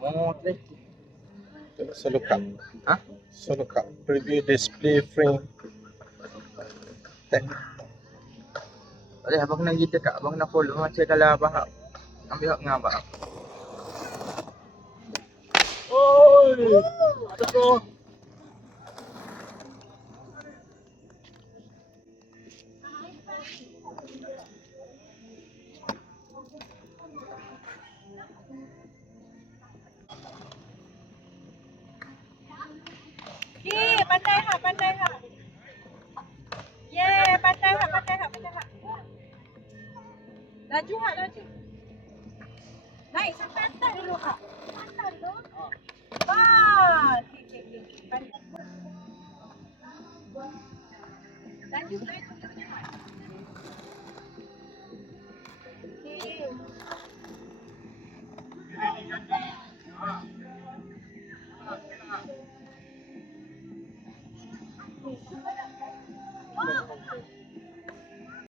Oh, okay. So look up. Ha? So look up. Preview display frame. Oleh abang nak kita kat abang nak follow macam kalau abang ambil hak ngam abang. Oi! Ada tu. Pandai ha, pandai ha. Yeah, pandai ha, pandai ha, pandai ha. Laju ha, laju. Naik sampai atas dulu ha. Atas dulu. Okay. Pandai. Laju, laju.